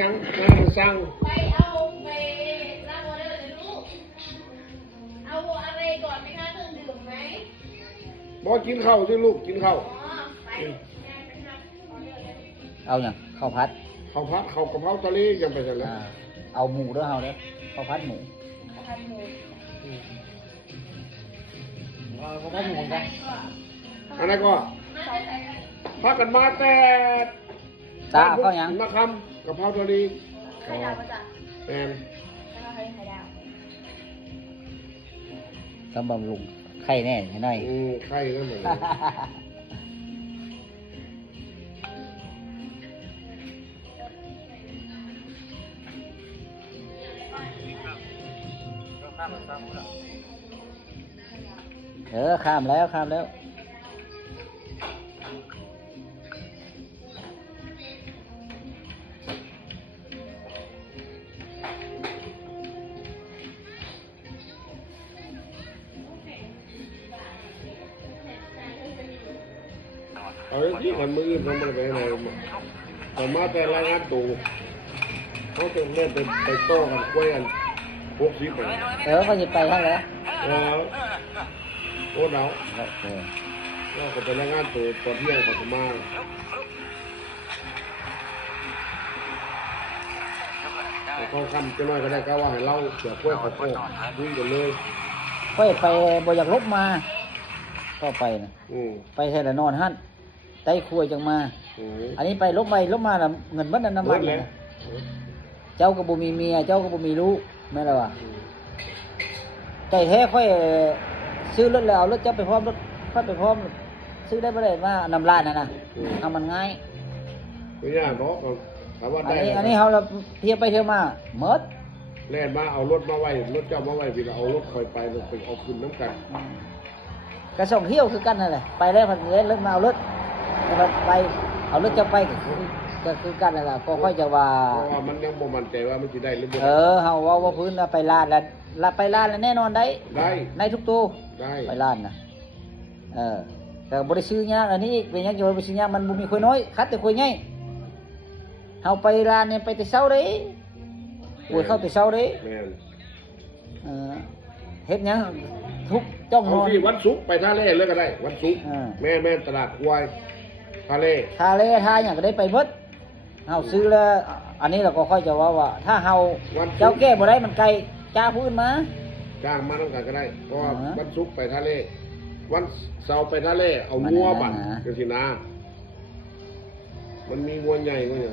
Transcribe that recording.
ยังสั่งไปเอาไปรับออเดอร์เลยลูกเอาอะไรก่อนไหมคะเครื่องดื่มไหมบอกกินข้าวสิลูกกินข้าวไปรับออเดอร์เลย เอาอย่างข้าวผัด ข้าวผัดข้าวกะเพราทะเลยังไปกันแล้ว เอาหมูด้วยเอาเลยข้าวผัดหมู พันหมู ข้าวผัดหมูกัน อันนั้นก็พากันมาแต่ ตาข้าวยัง มาคำกะเพราทะเล ไข่ดาวมาจ้ะ แมน แล้วก็ไข่ดาว กำบำรุงไข่แน่ใช่ไหม ไข่นั่นเหมือนข้ามแล้วข้ามแล้วเอาที่มันมือเขาไม่ไปไหนแต่มาแต่รายงานตัวเขาจะเล่นไปโต้กันกล้วยกัน60ไป ก็จะไปให้แล้ว โอ้หนาว โอเค เราก็ไปรายงานตัวตอนเที่ยงเขาจะมาเขาคำจะน้อยก็ได้ก็ว่าให้เราเสือกล้วยเขาโต้คุยกันเลย ค่อยไปบ่อยากลบมาก็ไปนะไปแค่ละนอนหั่นไต้คุยจังมาอันนี้ไปลบไปลบมาแล้วเงินเบิดน้ำมันเลยเจ้าก็บ่มีเมียเจ้าก็บ่มีลูกแม่นล่ะว่าใจแท้ค่อยซื้อรถแล้วเอารถเจ้าไปพร้อมรถค่อยไปพร้อมซื้อได้บ่ได้ว่านำร้านน่ะทำมันง่าย ไม่ยากเนาะถามว่าได้ อันนี้เขาเราเที่ยวไปเที่ยวมาเมิด แล่นมาเอารถมาไว้รถเจ้ามาไว้พี่เราเอารถคอยไปเราไปเอาคืนน้ำกัน กระส่งเที่ยวคือกันนั่นแหละไปแล้วพันเล่นรถมาเอารถแล้วไปเอารถจะไปก็คือกันนั่นแหละก็ค่อยจะว่า เพราะว่ามันยังบ่มั่นใจว่ามันจะได้หรือบ่ เฮาว่าพื้นไปลาดแล้วไปลาดแล้วแน่นอนได้ ได้ ในทุกตัว ได้ ไปลาดนะแต่บ่ได้ซื้อยากอันนี้เป็นยังจะบ่ซื้อยากมันบ่มีคุยน้อยคัดแต่คุยใหญ่เฮาไปลาดเนี่ยไปแต่เช้าเด้ป่วยเข้าแต่เช้าเด้ แม่น เฮ็ดหยังทุกจ้องน เอา อน ที่วันศุกร์ไปท่าเล่เลยก็ได้วันศุกร์แม่ตลาดควายท่าเล่ ทาเลทาอย่างก็ได้ไปเบิดเฮาซื้อแล้วอันนี้เราก็ค่อยจะว่าถ้าเฮาเจ้าแก้บ่ได้มันไกลจ้าผู้อื่นมา จ้างมาต้องกันก็ได้เพราะว่าวันศุกร์ไปท่าเล่วันเสาร์ไปท่าเล่เอางัวบั่นจังซี่นะมันมีงัวใหญ่งัวใหญ่